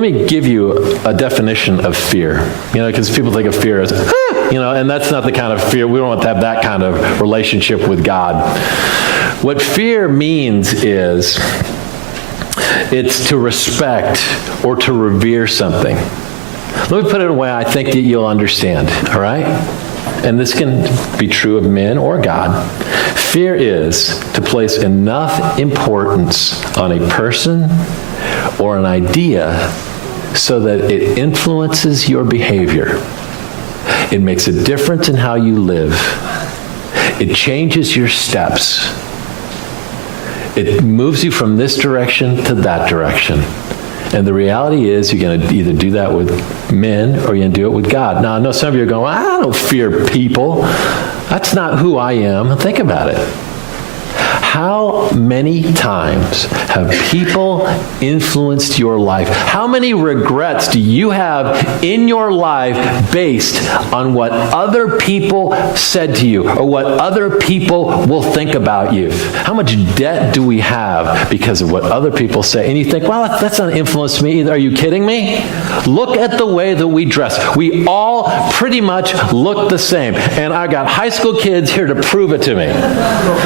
Let me give you a definition of fear. Because people think of fear as, and that's not the kind of fear. We don't want to have that kind of relationship with God. What fear means is it's to respect or to revere something. Let me put it in a way I think that you'll understand, all right? And this can be true of men or God. Fear is to place enough importance on a person or an idea so that it influences your behavior. It makes a difference in how you live. It changes your steps. It moves you from this direction to that direction. And the reality is you're going to either do that with men or you're going to do it with God. Now, I know some of you are going, well, I don't fear people. That's not who I am. Think about it. How many times have people influenced your life? How many regrets do you have in your life based on what other people said to you or what other people will think about you? How much debt do we have because of what other people say? And you think, well, that's not influenced me either. Are you kidding me? Look at the way that we dress. We all pretty much look the same. And I got high school kids here to prove it to me.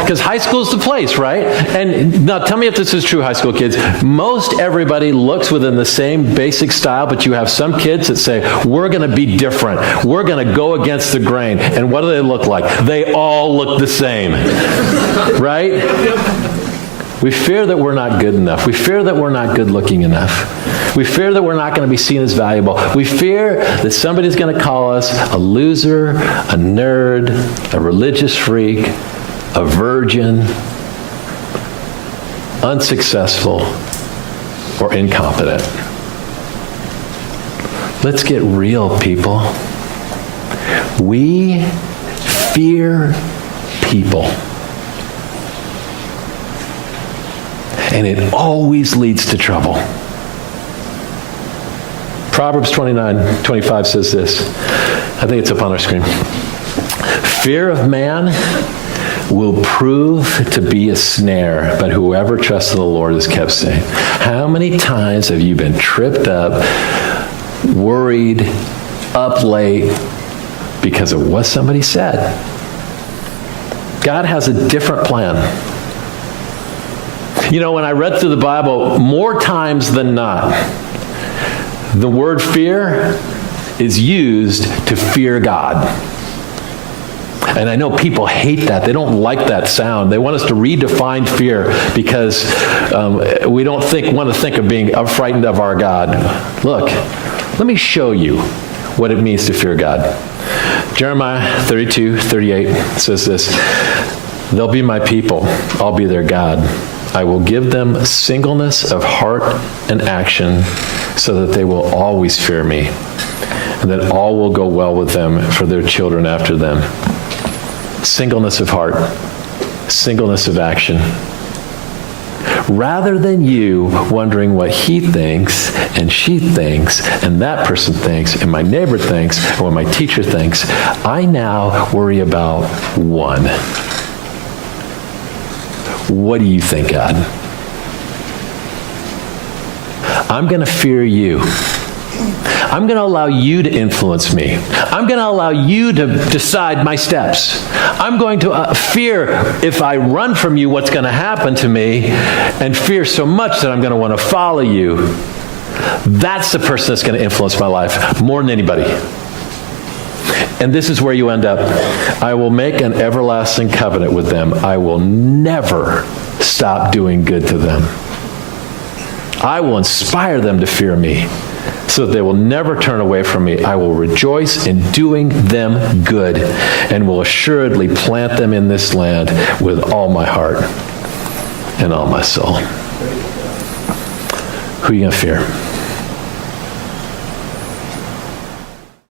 Because high school's the place, right? And now tell me if this is true, high school kids. Most everybody looks within the same basic style, but you have some kids that say, we're going to be different. We're going to go against the grain. And what do they look like? They all look the same. Right? We fear that we're not good enough. We fear that we're not good looking enough. We fear that we're not going to be seen as valuable. We fear that somebody's going to call us a loser, a nerd, a religious freak, a virgin, unsuccessful, or incompetent. Let's get real, people. We fear people. And it always leads to trouble. Proverbs 29:25 says this. I think it's up on our screen. Fear of man will prove to be a snare, but whoever trusts in the Lord is kept safe. How many times have you been tripped up, worried, up late because of what somebody said? God has a different plan. When I read through the Bible, more times than not, the word fear is used to fear God. And I know people hate that. They don't like that sound. They want us to redefine fear because we don't want to think of being frightened of our God. Look, let me show you what it means to fear God. Jeremiah 32:38 says this, they'll be my people. I'll be their God. I will give them singleness of heart and action so that they will always fear me, and that all will go well with them for their children after them. Singleness of heart, singleness of action. Rather than you wondering what he thinks and she thinks and that person thinks and my neighbor thinks and what my teacher thinks, I now worry about one. What do you think, God? I'm going to fear you. I'm going to allow you to influence me. I'm going to allow you to decide my steps. I'm going to fear if I run from you what's going to happen to me, and fear so much that I'm going to want to follow you. That's the person that's going to influence my life more than anybody. And this is where you end up. I will make an everlasting covenant with them. I will never stop doing good to them. I will inspire them to fear me so that they will never turn away from me. I will rejoice in doing them good and will assuredly plant them in this land with all my heart and all my soul. Who are you going to fear?